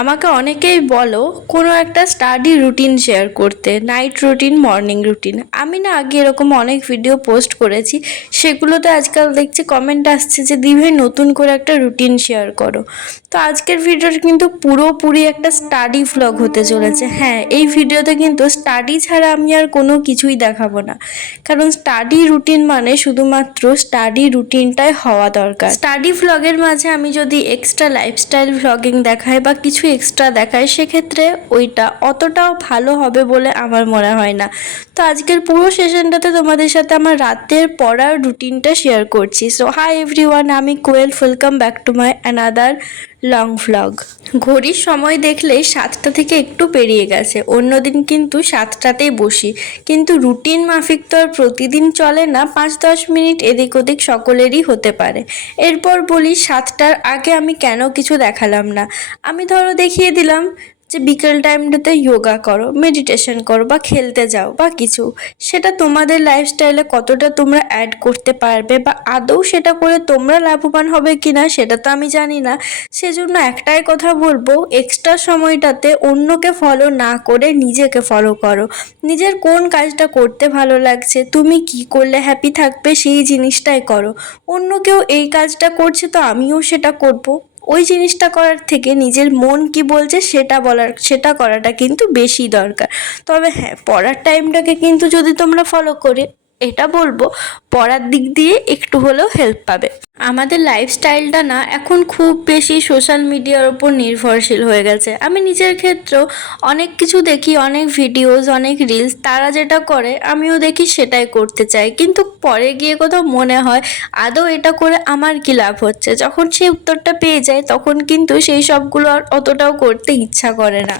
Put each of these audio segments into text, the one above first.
আমাকে অনেকেই বলো কোনো একটা স্টাডি রুটিন শেয়ার করতে, নাইট রুটিন, মর্নিং রুটিন। আমি না আগে এরকম অনেক ভিডিও পোস্ট করেছি, সেগুলোতে আজকাল দেখছি কমেন্ট আসছে যে দিভাই নতুন করে একটা রুটিন শেয়ার করো। তো আজকের ভিডিওটা কিন্তু পুরোপুরি একটা স্টাডি ভ্লগ হতে চলেছে। হ্যাঁ, এই ভিডিওতে কিন্তু স্টাডি ছাড়া আমি আর কোনো কিছুই দেখাবো না, কারণ স্টাডি রুটিন মানে শুধুমাত্র স্টাডি রুটিনটাই হওয়া দরকার। স্টাডি ভ্লগের মাঝে আমি যদি এক্সট্রা লাইফস্টাইল ভ্লগিং দেখাই বা কিছু এক্সট্রা দেখাই, সেক্ষেত্রে ওইটা অতটাও ভালো হবে বলে আমার মনে হয় না। তো আজকের পুরো সেশনটাতে তোমাদের সাথে আমার রাতের পড়ার রুটিনটা শেয়ার করছি। সো হাই এভরিওয়ান, আমি Koyel, welcome back to my another long vlog. ঘড়ির সময় দেখলেই 7টা থেকে একটু পেরিয়ে গেছে। অন্যদিন কিন্তু 7টাতেই বসি, কিন্তু রুটিন মাফিক তো আর প্রতিদিন চলে না। 5-10 মিনিট এদিক ওদিক সকলেরই হতে পারে। এরপর বলি 7টার আগে আমি কেন কিছু দেখালাম না। আমি ধরো দেখিয়ে দিলাম যে বিকেল টাইমটাতে যোগা করো, মেডিটেশন করো বা খেলতে যাও বা কিছু। সেটা তোমাদের লাইফস্টাইলে কতটা তোমরা অ্যাড করতে পারবে বা আদৌ সেটা করে তোমরা লাভবান হবে কিনা সেটা তো আমি জানি না। সেজন্য একটাই কথা বলবো, এক্সট্রা সময়টাতে অন্যকে ফলো না করে নিজেকে ফলো করো। নিজের কোন কাজটা করতে ভালো লাগছে, তুমি কি করলে হ্যাপি থাকবে, সেই জিনিসটাই করো। অন্য কেউ এই কাজটা করছে তো আমিও সেটা করব, ওই জিনিসটা করার থেকে নিজের মন কি বলছে সেটা করাটা কিন্তু বেশি দরকার। তবে হ্যাঁ, পড়ার টাইমটাকে কিন্তু যদি তোমরা ফলো করে, এটা বলবো, পড়ার দিক দিয়ে একটু হলেও হেল্প পাবে। আমাদের লাইফস্টাইলটা না এখন খুব বেশি সোশ্যাল মিডিয়ার ওপর নির্ভরশীল হয়ে গেছে। আমি নিজের ক্ষেত্রেও অনেক কিছু দেখি, অনেক ভিডিওস, অনেক রিলস, তারা যেটা করে আমিও দেখি সেটাই করতে চাই, কিন্তু পরে গিয়ে কোথাও মনে হয় আদৌ এটা করে আমার কি লাভ হচ্ছে। যখন সেই উত্তরটা পেয়ে যায় তখন কিন্তু সেই সবগুলো আর অতটাও করতে ইচ্ছা করে না।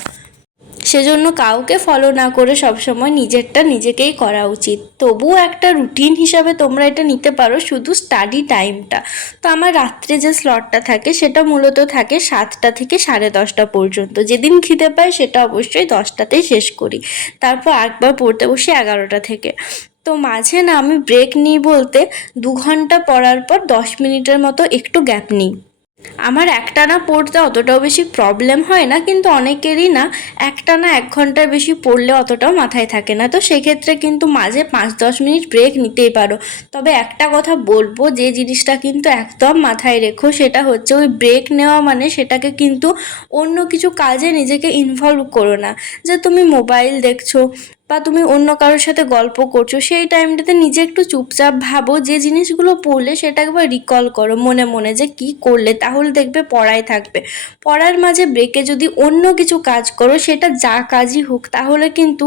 সেজন্য কাউকে ফলো না করে সবসময় নিজেরটা নিজেকেই করা উচিত। তবুও একটা রুটিন হিসাবে তোমরা এটা নিতে পারো, শুধু স্টাডি টাইমটা। তো আমার রাত্রে যে স্লটটা থাকে সেটা মূলত থাকে 7টা থেকে 10:30 পর্যন্ত। যেদিন খিদে পায় সেটা অবশ্যই 10টাতেই শেষ করি। তারপর একবার পড়তে বসি 11টা থেকে। তো মাঝে না আমি ব্রেক নিই বলতে 2 ঘন্টা পড়ার পর 10 মিনিটের মতো একটু গ্যাপ নিই। আমার একটানা পড়তে অতটাও বেশি প্রবলেম হয় না, কিন্তু অনেকেরই না একটানা 1 ঘন্টার বেশি পড়লে অতটাও মাথায় থাকে না। তো সেক্ষেত্রে কিন্তু মাঝে 5-10 মিনিট ব্রেক নিতেই পারো। তবে একটা কথা বলবো, যে জিনিসটা কিন্তু একদম মাথায় রেখো, সেটা হচ্ছে ওই ব্রেক নেওয়া মানে সেটাকে কিন্তু অন্য কিছু কাজে নিজেকে ইনভলভ করো না। যে তুমি মোবাইল দেখছো বা তুমি অন্য কারোর সাথে গল্প করছো, সেই টাইমটাতে নিজে একটু চুপচাপ ভাবো, যে জিনিসগুলো পড়লে সেটা একবার রিকল করো মনে মনে যে কি করলে, তাহলে দেখবে পড়াই থাকবে। পড়ার মাঝে ব্রেকে যদি অন্য কিছু কাজ করো, সেটা যা কাজই হোক, তাহলে কিন্তু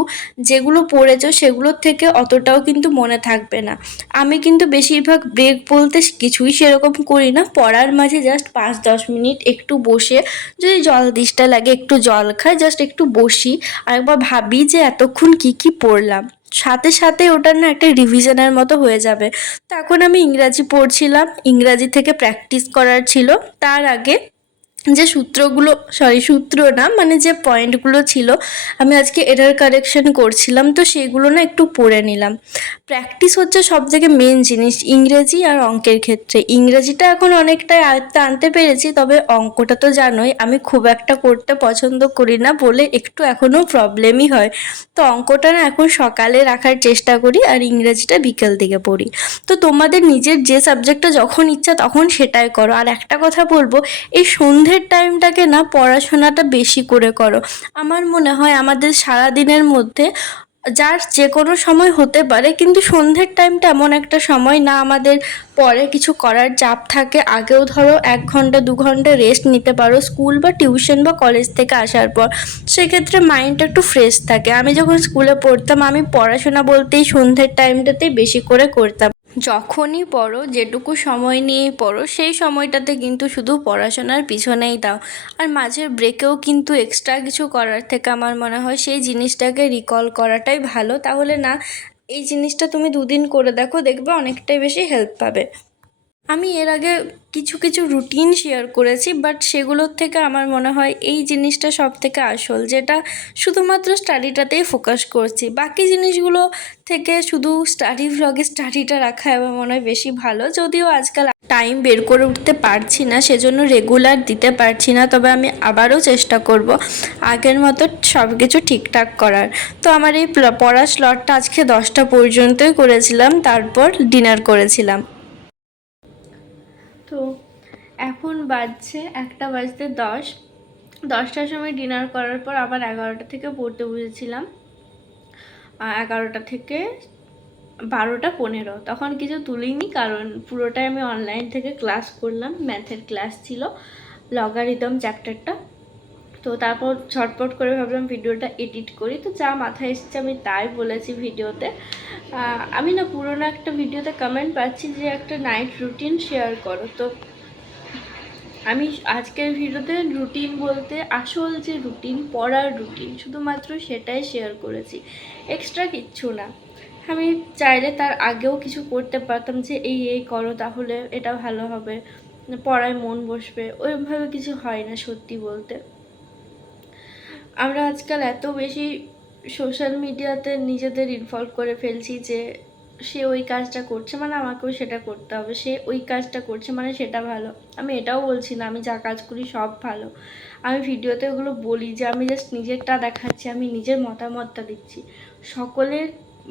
যেগুলো পড়েছো সেগুলোর থেকে অতটাও কিন্তু মনে থাকবে না। আমি কিন্তু বেশিরভাগ ব্রেক বলতে কিছুই সেরকম করি না। পড়ার মাঝে জাস্ট 5-10 মিনিট একটু বসে, যদি জল তেষ্টা লাগে একটু জল খাই, জাস্ট একটু বসি আর একবার ভাবি যে এতক্ষণ কি কি পড়লাম। সাথে সাথে ওটার না একটা রিভিশনের মতো হয়ে যাবে। তো এখন আমি ইংরাজি পড়ছিলাম, ইংরাজি থেকে প্র্যাকটিস করার ছিল। তার আগে যে সূত্র না, মানে যে পয়েন্টগুলো ছিল, আমি আজকে এরর কারেকশন করছিলাম, তো সেগুলো না একটু পড়ে নিলাম। প্র্যাকটিস হচ্ছে সব থেকে মেন জিনিস ইংরেজি আর অঙ্কের ক্ষেত্রে। ইংরেজিটা এখন অনেকটাই আয়ত্তে আনতে পেরেছি, তবে অঙ্কটা তো জানোই আমি খুব একটা করতে পছন্দ করি না বলে একটু এখনও প্রবলেমই হয়। তো অঙ্কটা না এখন সকালে রাখার চেষ্টা করি আর ইংরেজিটা বিকেল দিকে পড়ি। তো তোমাদের নিজের যে সাবজেক্টটা যখন ইচ্ছা তখন সেটাই করো। আর একটা কথা বলবো, এই সন্ধ্যের টাইমটাকে না পড়াশোনাটা বেশি করে করো। আমার মনে হয় আমাদের সারা দিনের মধ্যে যার যে কোনো সময় হতে পারে, কিন্তু সন্ধ্যের টাইমটা এমন একটা সময় না আমাদের পরে কিছু করার চাপ থাকে, আগেও ধরো 1 ঘন্টা 2 ঘন্টা রেস্ট নিতে পারো স্কুল বা টিউশন বা কলেজ থেকে আসার পর। সেক্ষেত্রে মাইন্ডটা একটু ফ্রেশ থাকে। আমি যখন স্কুলে পড়তাম, আমি পড়াশোনা বলতেই সন্ধ্যের টাইমটাতেই বেশি করে করতাম। যখনই পড়ো, যেটুকু সময় নিয়েই পড়ো, সেই সময়টাতে কিন্তু শুধু পড়াশোনার পিছনেই দাও। আর মাঝের ব্রেকেও কিন্তু এক্সট্রা কিছু করার থেকে আমার মনে হয় সেই জিনিসটাকে রিকল করাটাই ভালো। তাহলে না এই জিনিসটা তুমি 2 দিন করে দেখো, দেখবে অনেকটাই বেশি হেল্প পাবে। আমি এর আগে কিছু কিছু রুটিন শেয়ার করেছি, বাট সেগুলোর থেকে আমার মনে হয় এই জিনিসটা সব থেকে আসল, যেটা শুধুমাত্র স্টাডিটাতেই ফোকাস করছি। বাকি জিনিসগুলো থেকে শুধু স্টাডি ভ্লগে স্টাডিটা রাখা আমার মনে হয় বেশি ভালো। যদিও আজকাল টাইম বের করে উঠতে পারছি না, সেজন্য রেগুলার দিতে পারছি না, তবে আমি আবারও চেষ্টা করব আগের মতো সব কিছু ঠিকঠাক করার। তো আমার এই পড়ার স্লটটা আজকে 10টা পর্যন্তই করেছিলাম, তারপর ডিনার করেছিলাম। তো এখন বাজছে 1:10। 10টার সময় ডিনার করার পর আবার 11টা থেকে পড়তে বসেছিলাম। 11টা থেকে 12টা 15 তখন কিছু তুলিনি, কারণ পুরোটাই আমি অনলাইন থেকে ক্লাস করলাম। ম্যাথের ক্লাস ছিল, লগারিদম চ্যাপ্টারটা। তো তারপর ঝটপট করে ভাবলাম ভিডিওটা এডিট করি। তো যা মাথায় এসেছে আমি তাই বলেছি ভিডিওতে। আমি না পুরোনো একটা ভিডিওতে কমেন্ট পাচ্ছি যে একটা নাইট রুটিন শেয়ার করো। তো আমি আজকের ভিডিওতে রুটিন বলতে আসল যে রুটিন, পড়ার রুটিন, শুধুমাত্র সেটাই শেয়ার করেছি, এক্সট্রা কিচ্ছু না। আমি চাইলে তার আগেও কিছু করতে পারতাম যে এই করো, তাহলে এটা ভালো হবে, পড়ায় মন বসবে। ওইভাবে কিছু হয় না সত্যি বলতে। আমরা আজকাল এত বেশি সোশ্যাল মিডিয়াতে নিজেদের ইনভলভ করে ফেলছি যে সে ওই কাজটা করছে মানে আমাকেও সেটা করতে হবে, সে ওই কাজটা করছে মানে সেটা ভালো। আমি এটাও বলছি না আমি যা কাজ করি সব ভালো। আমি ভিডিওতে ওগুলো বলি যে আমি জাস্ট নিজেরটা দেখাচ্ছি, আমি নিজের মতামতটা দিচ্ছি। সকলের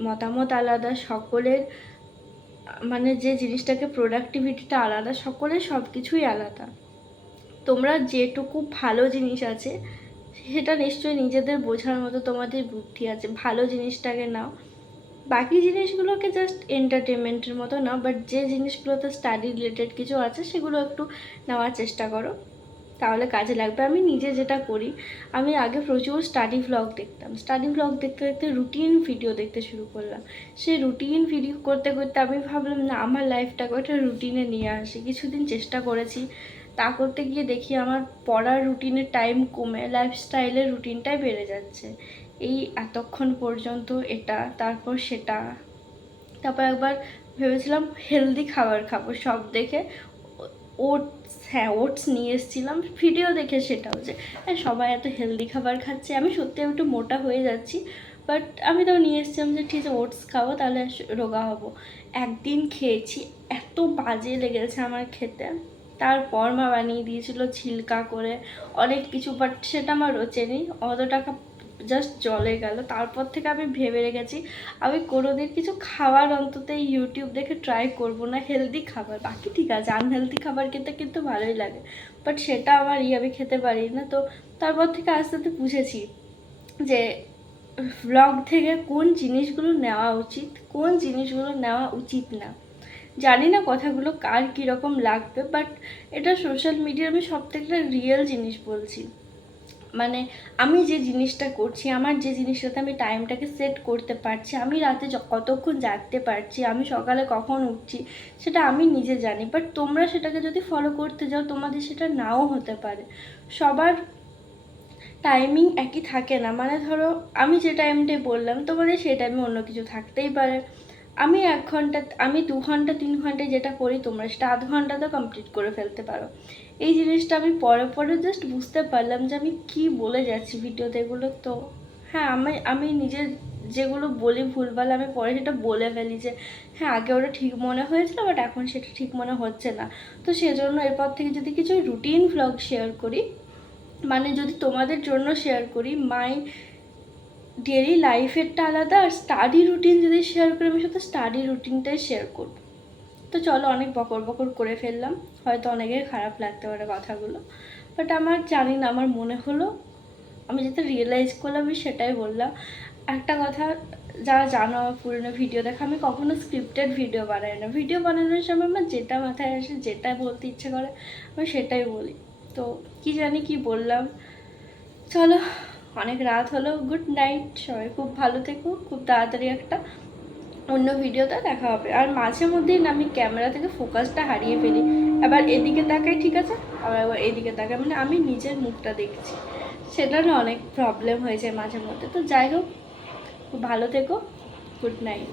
মতামত আলাদা, সকলের মানে যে জিনিসটাকে প্রোডাক্টিভিটিটা আলাদা, সকলের সব কিছুই আলাদা। তোমরা যেটুকু ভালো জিনিস আছে সেটা নিশ্চয়ই নিজেদের বোঝার মতো তোমাদের বুদ্ধি আছে, ভালো জিনিসটাকে নাও। বাকি জিনিসগুলোকে জাস্ট এন্টারটেনমেন্টের মতো নাও, বাট যে জিনিসগুলোতে স্টাডি রিলেটেড কিছু আছে সেগুলো একটু নেওয়ার চেষ্টা করো, তাহলে কাজে লাগবে। আমি নিজে যেটা করি, আমি আগে প্রচুর স্টাডি ভ্লগ দেখতাম। স্টাডি ভ্লগ দেখতে দেখতে রুটিন ভিডিও দেখতে শুরু করলাম। সেই রুটিন ভিডিও করতে করতে আমি ভাবলাম না, আমার লাইফটাকে একটা রুটিনে নিয়ে আসি। কিছুদিন চেষ্টা করেছি, তা করতে গিয়ে দেখি আমার পড়ার রুটিনের টাইম কমে লাইফস্টাইলের রুটিনটাই বেড়ে যাচ্ছে। এই এতক্ষণ পর্যন্ত এটা, তারপর সেটা, তারপর একবার ভেবেছিলাম হেলদি খাবার খাবো সব দেখে। ওটস, হ্যাঁ ওটস নিয়ে এসেছিলাম ভিডিও দেখে, সেটাও যে সবাই এত হেলদি খাবার খাচ্ছে, আমি সত্যি একটু মোটা হয়ে যাচ্ছি, বাট আমি তো নিয়ে এসেছিলাম যে ঠিক আছে ওটস খাবো তাহলে রোগা হবো। একদিন খেয়েছি, এত বাজে লেগেছে আমার খেতে। তারপর মা বানিয়ে দিয়েছিল ছিলকা করে অনেক কিছু, বাট সেটা আমার রোচেনি, অত টাকা জাস্ট জলে গেল। তারপর থেকে আমি ভেবে রেখেছি আমি কোনোদিন কিছু খাবার অন্তত ইউটিউব দেখে ট্রাই করব না, হেলদি খাবার। বাকি ঠিক আছে, আনহেলদি খাবার খেতে কিন্তু ভালোই লাগে, বাট সেটা আমার আমি খেতে পারি না। তো তারপর থেকে আস্তে আস্তে বুঝেছি যে ব্লগ থেকে কোন জিনিসগুলো নেওয়া উচিত, কোন জিনিসগুলো নেওয়া উচিত না। জানি না কথাগুলো কার কীরকম লাগবে, বাট এটা সোশ্যাল মিডিয়ার আমি সব থেকে রিয়েল জিনিস বলছি। মানে আমি যে জিনিসটা করছি, আমার যে জিনিসটাতে আমি টাইমটাকে সেট করতে পারছি, আমি রাতে কতক্ষণ জাগতে পারছি, আমি সকালে কখন উঠছি, সেটা আমি নিজে জানি। বাট তোমরা সেটাকে যদি ফলো করতে যাও তোমাদের সেটা নাও হতে পারে। সবার টাইমিং একই থাকে না। মানে ধরো আমি যে টাইমটায় বললাম তোমাদের সেই টাইমে অন্য কিছু থাকতেই পারে। আমি 1 ঘন্টা, আমি 2 ঘন্টা 3 ঘন্টায় যেটা করি তোমরা সেটা আধ ঘন্টাতেও কমপ্লিট করে ফেলতে পারো। এই জিনিসটা আমি পরে পরে জাস্ট বুঝতে পারলাম যে আমি কি বলে যাচ্ছি ভিডিওতে এগুলো। তো হ্যাঁ, আমি নিজের যেগুলো বলি ভুলভাল আমি পরে সেটা বলে ফেলি যে হ্যাঁ আগে ওটা ঠিক মনে হয়েছিল, বাট এখন সেটা ঠিক মনে হচ্ছে না। তো সেজন্য এরপর থেকে যদি কিছু রুটিন ভ্লগ শেয়ার করি, মানে যদি তোমাদের জন্য শেয়ার করি, মাই ডেলি লাইফেরটা আলাদা, আর স্টাডি রুটিন যদি শেয়ার করি আমি শুধু স্টাডি রুটিনটাই শেয়ার করব। তো চলো, অনেক বকর বকর করে ফেললাম, হয়তো অনেকের খারাপ লাগতে পারে কথাগুলো, বাট আমার জানি না, আমার মনে হলো, আমি যেটা রিয়েলাইজ করলাম আমি সেটাই বললাম। একটা কথা, যারা জানো আমার পুরনো ভিডিও দেখা, আমি কখনো স্ক্রিপ্টেড ভিডিও বানাই না। ভিডিও বানানোর সময় আমার যেটা মাথায় আসে, যেটা বলতে ইচ্ছে করে আমি সেটাই বলি। তো কি জানি কি বললাম, চলো অনেক রাত হলো, গুড নাইট। সবাই খুব ভালো থেকো, খুব তাড়াতাড়ি একটা অন্য ভিডিওতে দেখা হবে। আর মাঝে মধ্যেই না আমি ক্যামেরা থেকে ফোকাসটা হারিয়ে ফেলি, আবার এদিকে তাকাই ঠিক আছে, আবার এদিকে তাকাই, মানে আমি নিজের মুখটা দেখছি, সেটা না অনেক প্রবলেম হয়ে যায় মাঝে মধ্যে। তো যাই হোক, খুব ভালো থেকো, গুড নাইট।